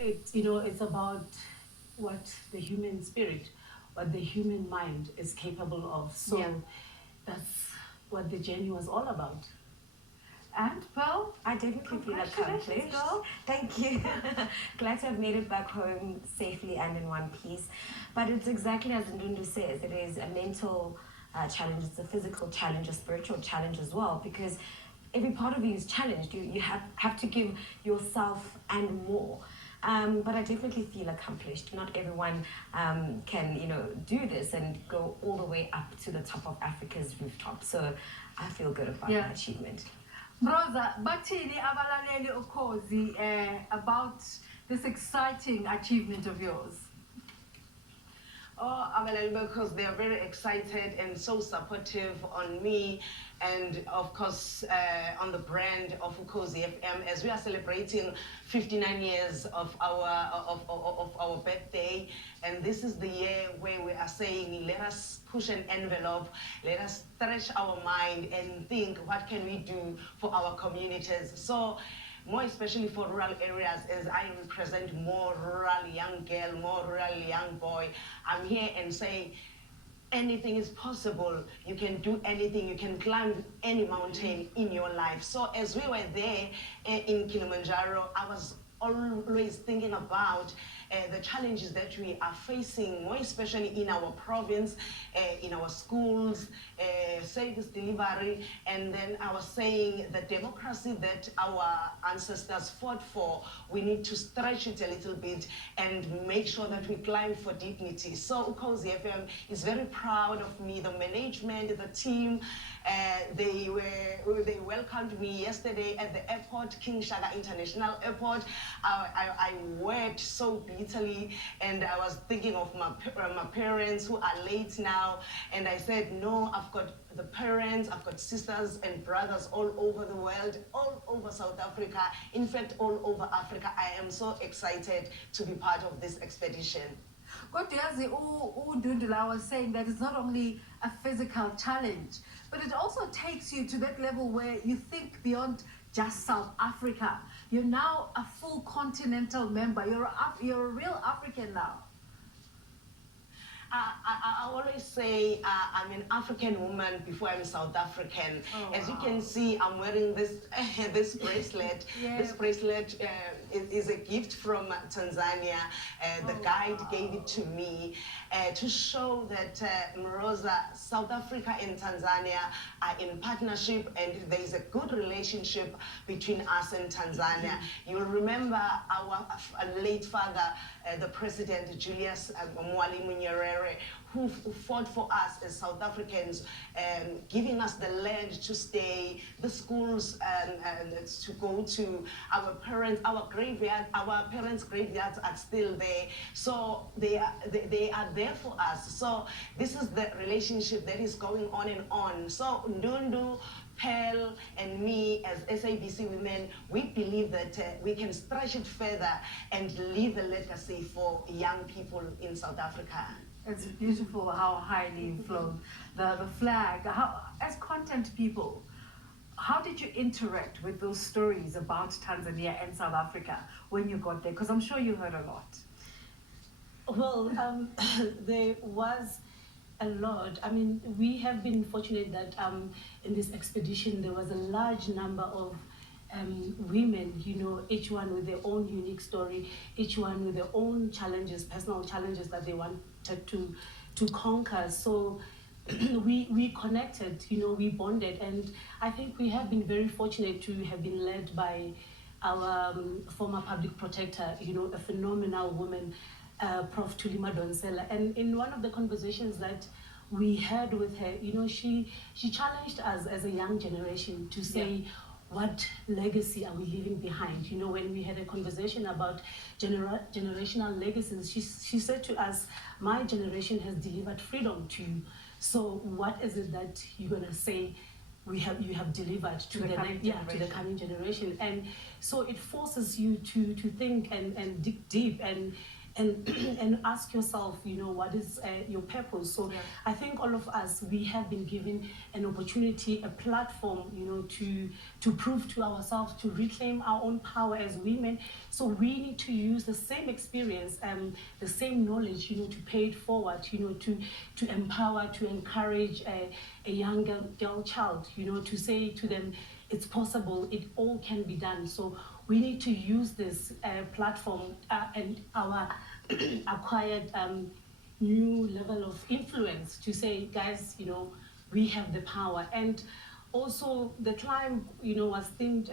it's about what the human spirit, what the human mind is capable of. So Yeah. that's what the journey was all about. And Pearl, I definitely feel congratulations, accomplished. girl. Thank you. Glad to have made it back home safely and in one piece. But it's exactly as Ndundu says, it is a mental challenge, it's a physical challenge, a spiritual challenge as well, because every part of you is challenged. You have to give yourself and more. But I definitely feel accomplished. Not everyone can, do this and go all the way up to the top of Africa's rooftop. So I feel good about my achievement. Mroza, bathini abalaleli ukhozi about this exciting achievement of yours? Oh, Abalali, because they are very excited and so supportive on me, and of course on the brand of Ukhozi FM, as we are celebrating 59 years of our birthday, and this is the year where we are saying, let us push an envelope, let us stretch our mind and think, what can we do for our communities? So, more especially for rural areas, as I represent more rural young girl, more rural young boy, I'm here and say, anything is possible. You can do anything. You can climb any mountain in your life. So as we were there in Kilimanjaro, I was always thinking about the challenges that we are facing, more especially in our province, in our schools, service delivery, and then I was saying the democracy that our ancestors fought for, we need to stretch it a little bit and make sure that we climb for dignity. So Ukhozi FM is very proud of me, the management, the team. They welcomed me yesterday at the airport, King Shaka International Airport. I worked so bitterly, and I was thinking of my parents who are late now, and I said, no, I've got the parents, I've got sisters and brothers all over the world, all over South Africa, in fact, all over Africa. I am so excited to be part of this expedition. Kodwa Ndundula was saying that it's not only a physical challenge, but it also takes you to that level where you think beyond just South Africa. You're now a full continental member. You're a real African now. I always say I'm an African woman before I'm South African. Oh, As wow. you can see, I'm wearing this this bracelet. Yes. This bracelet is a gift from Tanzania. The guide gave it to me to show that Mroza, South Africa and Tanzania are in partnership, and there is a good relationship between us and Tanzania. You'll remember our late father, the President Julius Mwalimu Nyerere, who fought for us as South Africans, giving us the land to stay, the schools to go to, our parents' graveyards are still there. So they are there for us. So this is the relationship that is going on and on. So Ndundu, Pearl, and me as SABC women, we believe that we can stretch it further and leave a legacy for young people in South Africa. It's beautiful how highly you've flown the flag. As content people, how did you interact with those stories about Tanzania and South Africa when you got there? Because I'm sure you heard a lot. Well, there was a lot. I mean, we have been fortunate that in this expedition there was a large number of women, each one with their own unique story, each one with their own challenges, personal challenges that they wanted to conquer. So we connected, we bonded, and I think we have been very fortunate to have been led by our former public protector, a phenomenal woman, Prof. Tulima Donsela. And in one of the conversations that we had with her, she challenged us as a young generation to say, what legacy are we leaving behind? When we had a conversation about generational legacies, she said to us, my generation has delivered freedom to you. So what is it that you're gonna say you have delivered to the coming generation? And so it forces you to think and dig deep and and and ask yourself, what is your purpose. So I think all of us, we have been given an opportunity, a platform, to prove to ourselves, to reclaim our own power as women. So we need to use the same experience, the same knowledge, to pay it forward, to empower, to encourage a younger girl child, to say to them, it's possible, it all can be done. So we need to use this platform and our acquired new level of influence to say, guys, we have the power. And also the climb, was themed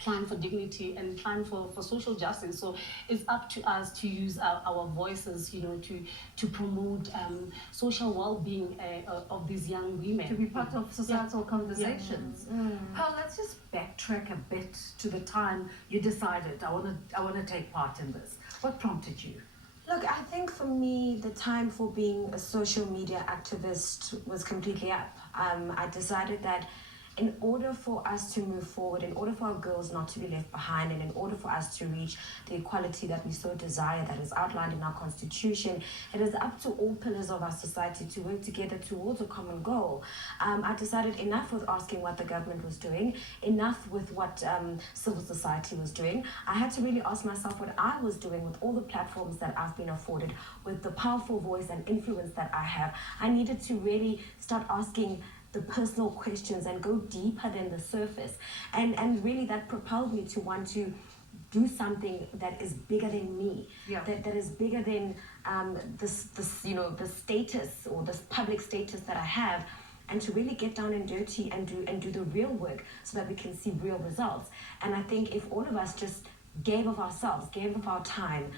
climb for dignity and climb for social justice. So it's up to us to use our voices, to promote social well-being of these young women. To be part of societal conversations. Pearl, let's just backtrack a bit to the time you decided, I want to take part in this. What prompted you? Look, I think for me, the time for being a social media activist was completely up. I decided that in order for us to move forward, in order for our girls not to be left behind, and in order for us to reach the equality that we so desire, that is outlined in our constitution, it is up to all pillars of our society to work together towards a common goal. I decided enough with asking what the government was doing, enough with what civil society was doing. I had to really ask myself what I was doing with all the platforms that I've been afforded, with the powerful voice and influence that I have. I needed to really start asking the personal questions and go deeper than the surface, and really that propelled me to want to do something that is bigger than me, that is bigger than this the status or this public status that I have, and to really get down and dirty and do the real work so that we can see real results. And I think if all of us just gave of ourselves, gave of our time,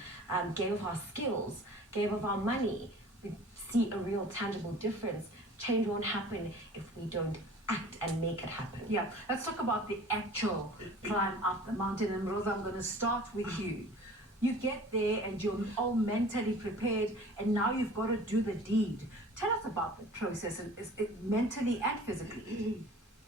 gave of our skills, gave of our money, we see a real tangible difference. Change won't happen if we don't act and make it happen. Yeah, let's talk about the actual climb up the mountain. And Mroza, I'm going to start with you. You get there and you're all mentally prepared, and now you've got to do the deed. Tell us about the process, mentally and physically.